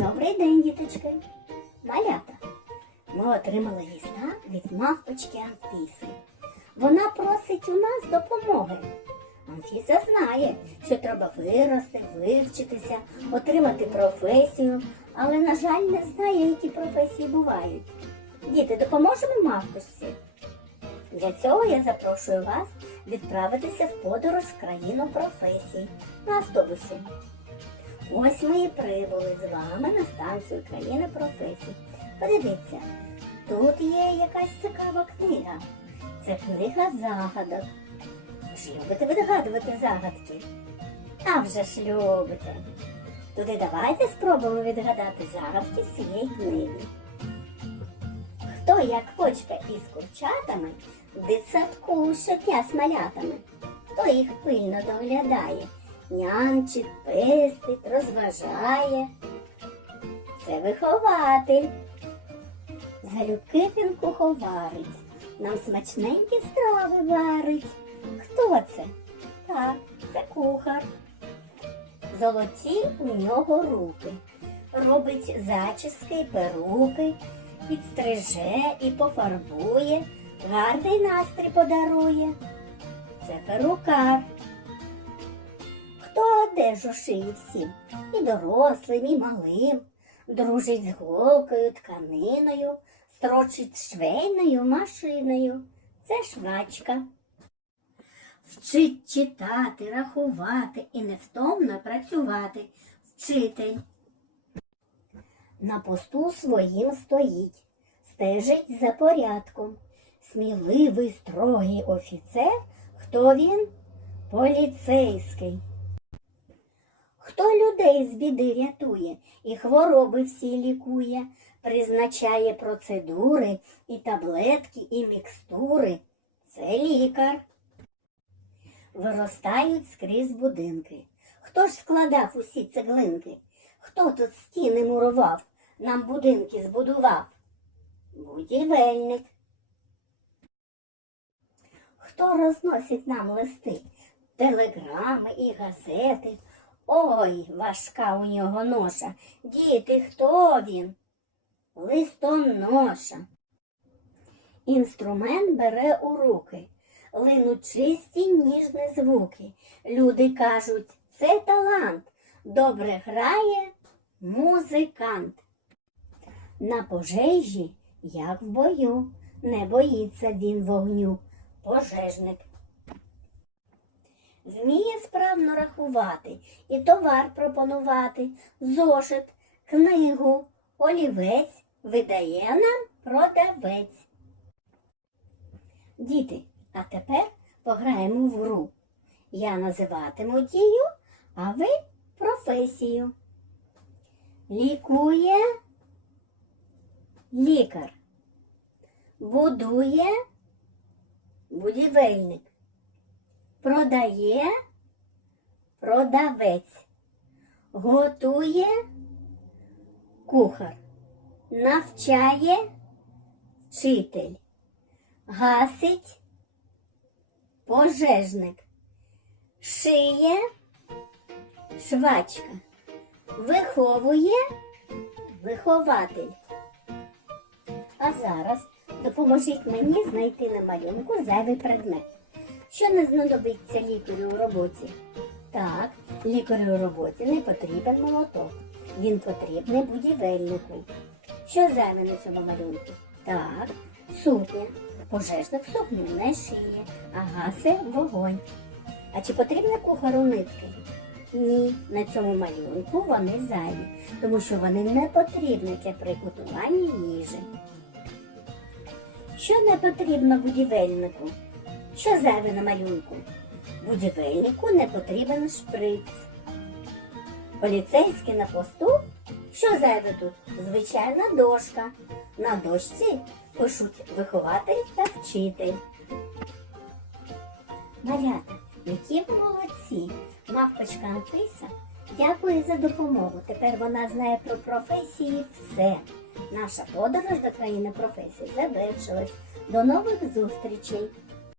Добрий день, діточки. Малята. Ми отримали ліста від мавпочки Анфіси. Вона просить у нас допомоги. Анфіса знає, що треба вирости, вивчитися, отримати професію, але, на жаль, не знає, які професії бувають. Діти, допоможемо мавпочці? Для цього я запрошую вас відправитися в подорож в країну професій на автобусі. Ось ми і прибули з вами на станцію країни професій. Подивіться, тут є якась цікава книга. Це книга загадок. Ви ж любите відгадувати загадки? А вже ж любите. Туди давайте спробуємо відгадати загадки з цієї книги. Хто як квочка із курчатами дитсадку щодня з малятами? Хто їх пильно доглядає? Нянчить, пестить, розважає. Це вихователь. Залюбки він куховарить, нам смачненькі страви варить. Хто це? Так, це кухар. Золоті у нього руки. Робить зачіски й перуки, підстриже і пофарбує, гарний настрій подарує. Це перукар. Хто одежу шиє всім, і дорослим, і малим, дружить з голкою, тканиною, строчить швейною машиною. Це швачка. Вчить читати, рахувати і невтомно працювати. Вчитель. На посту своїм стоїть, стежить за порядком. Сміливий, строгий офіцер. Хто він? Поліцейський. Хто людей з біди рятує і хвороби всі лікує, призначає процедури і таблетки, і мікстури. Це лікар. Виростають скрізь будинки. Хто ж складав усі цеглинки? Хто тут стіни мурував, нам будинки збудував? Будівельник. Хто розносить нам листи, телеграми і газети? Ой, важка у нього ноша. Діти, хто він? Листоноша. Інструмент бере у руки, линуть чисті ніжні звуки. Люди кажуть, це талант, добре грає музикант. На пожежі, як в бою, не боїться він вогню, пожежник. Вміє справно рахувати і товар пропонувати, зошит, книгу, олівець видає нам продавець. Діти, а тепер пограємо в гру. Я називатиму дію, а ви професію. Лікує лікар. Будує будівельник. Продає продавець. Готує кухар. Навчає вчитель. Гасить пожежник. Шиє швачка. Виховує вихователь. А зараз допоможіть мені знайти на малюнку зайвий предмет. Що не знадобиться лікарю у роботі? Так, лікарю у роботі не потрібен молоток. Він потрібний будівельнику. Що зайве на цьому малюнку? Так, сукня. Пожежник сукню не шиє, а гасе вогонь. А чи потрібна кухару нитки? Ні, на цьому малюнку вони зайві, тому що вони не потрібні для приготування їжі. Що не потрібно будівельнику? Що зайве на малюнку? Будівельнику не потрібен шприц. Поліцейський на посту? Що зайве тут? Звичайна дошка. На дошці пишуть вихователь та вчитель. Малята, які молодці! Мавпочка Анфиса дякую за допомогу. Тепер вона знає про професії все. Наша подорож до країни професій завершилась. До нових зустрічей!